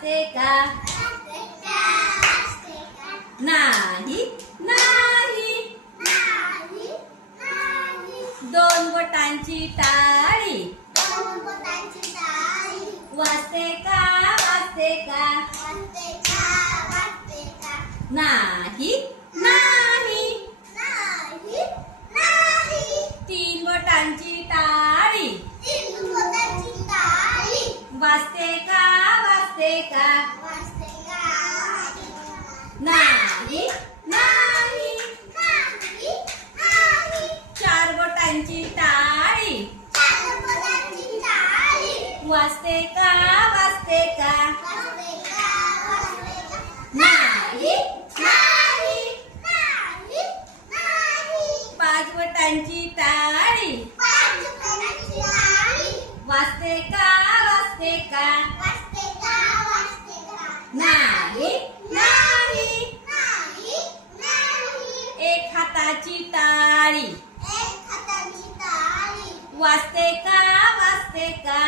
असते का नाही नाही। दोन बोटांची टाळी। वाजते का वाजते का नाही। तीन बोटांची टाळी। वाजते का वाजते का का? नाही नाही एक हाताची टाळी एक हाताची टाळी वाजते का वाजते का?